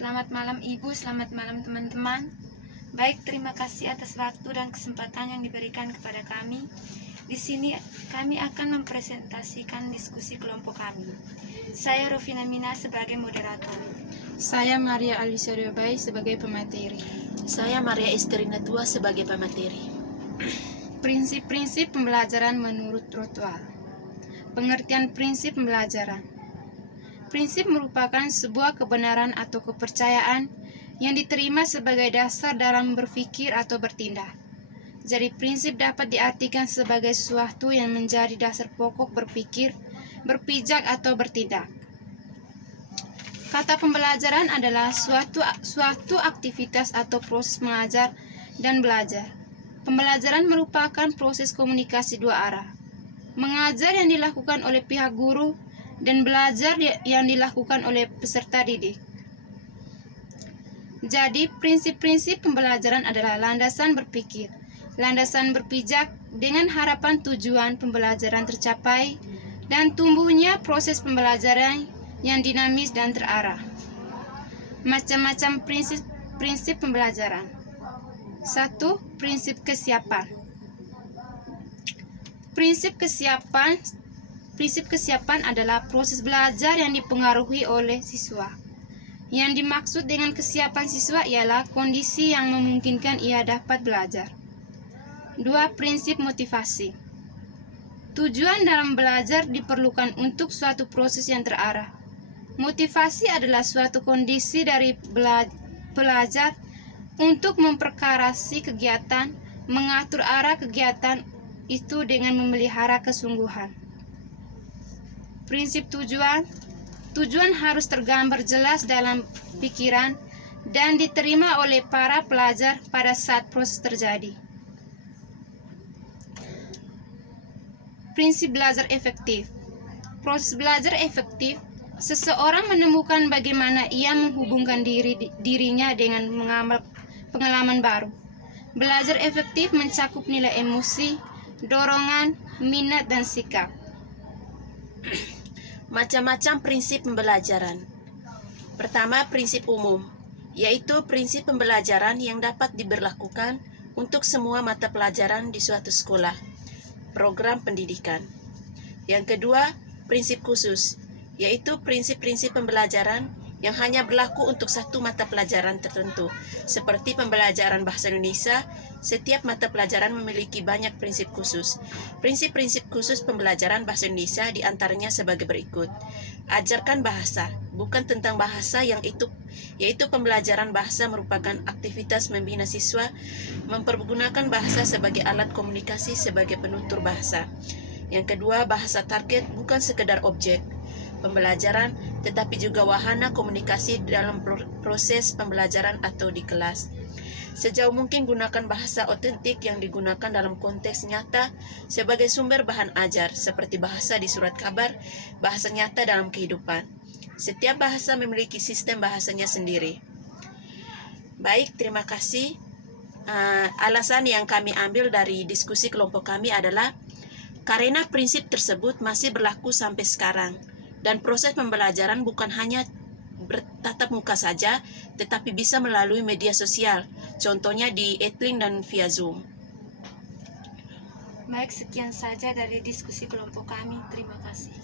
Selamat malam Ibu, selamat malam teman-teman. Baik, terima kasih atas waktu dan kesempatan yang diberikan kepada kami. Di sini kami akan mempresentasikan diskusi kelompok kami. Saya Rovina Mina sebagai moderator. Saya Maria Alvisorio Bay sebagai pemateri. Saya Maria Esterina Tua sebagai pemateri. Prinsip-prinsip pembelajaran menurut Rothwell. Pengertian prinsip pembelajaran. Prinsip merupakan sebuah kebenaran atau kepercayaan yang diterima sebagai dasar dalam berpikir atau bertindak. Jadi prinsip dapat diartikan sebagai sesuatu yang menjadi dasar pokok berpikir, berpijak atau bertindak. Kata pembelajaran adalah suatu aktivitas atau proses mengajar dan belajar. Pembelajaran merupakan proses komunikasi dua arah. Mengajar yang dilakukan oleh pihak guru dan belajar yang dilakukan oleh peserta didik. Jadi, prinsip-prinsip pembelajaran adalah landasan berpikir, landasan berpijak dengan harapan tujuan pembelajaran tercapai dan tumbuhnya proses pembelajaran yang dinamis dan terarah. Macam-macam prinsip pembelajaran. 1. Prinsip kesiapan. Prinsip kesiapan adalah proses belajar yang dipengaruhi oleh siswa. Yang dimaksud dengan kesiapan siswa ialah kondisi yang memungkinkan ia dapat belajar. 2. Prinsip motivasi. Tujuan dalam belajar diperlukan untuk suatu proses yang terarah. Motivasi adalah suatu kondisi dari pelajar untuk memperkarasi kegiatan, mengatur arah kegiatan itu dengan memelihara kesungguhan. Prinsip tujuan. Tujuan harus tergambar jelas dalam pikiran dan diterima oleh para pelajar pada saat proses terjadi. Prinsip belajar efektif. Proses belajar efektif, seseorang menemukan bagaimana ia menghubungkan dirinya dengan mengamal pengalaman baru. Belajar efektif mencakup nilai emosi, dorongan, minat, dan sikap. Macam-macam prinsip pembelajaran. Pertama, prinsip umum, yaitu prinsip pembelajaran yang dapat diberlakukan untuk semua mata pelajaran di suatu sekolah, program pendidikan. Yang kedua, prinsip khusus, yaitu prinsip-prinsip pembelajaran yang hanya berlaku untuk satu mata pelajaran tertentu. Seperti pembelajaran bahasa Indonesia, setiap mata pelajaran memiliki banyak prinsip khusus. Prinsip-prinsip khusus pembelajaran bahasa Indonesia diantaranya sebagai berikut. Ajarkan bahasa, bukan tentang bahasa yaitu pembelajaran bahasa merupakan aktivitas membina siswa, mempergunakan bahasa sebagai alat komunikasi sebagai penutur bahasa. Yang kedua, bahasa target bukan sekedar objek pembelajaran, tetapi juga wahana komunikasi dalam proses pembelajaran atau di kelas. Sejauh mungkin gunakan bahasa otentik yang digunakan dalam konteks nyata sebagai sumber bahan ajar, seperti bahasa di surat kabar, bahasa nyata dalam kehidupan. Setiap bahasa memiliki sistem bahasanya sendiri. Baik, terima kasih. Alasan yang kami ambil dari diskusi kelompok kami adalah karena prinsip tersebut masih berlaku sampai sekarang. Dan proses pembelajaran bukan hanya bertatap muka saja, tetapi bisa melalui media sosial, contohnya di E-Link dan via Zoom. Baik, sekian saja dari diskusi kelompok kami. Terima kasih.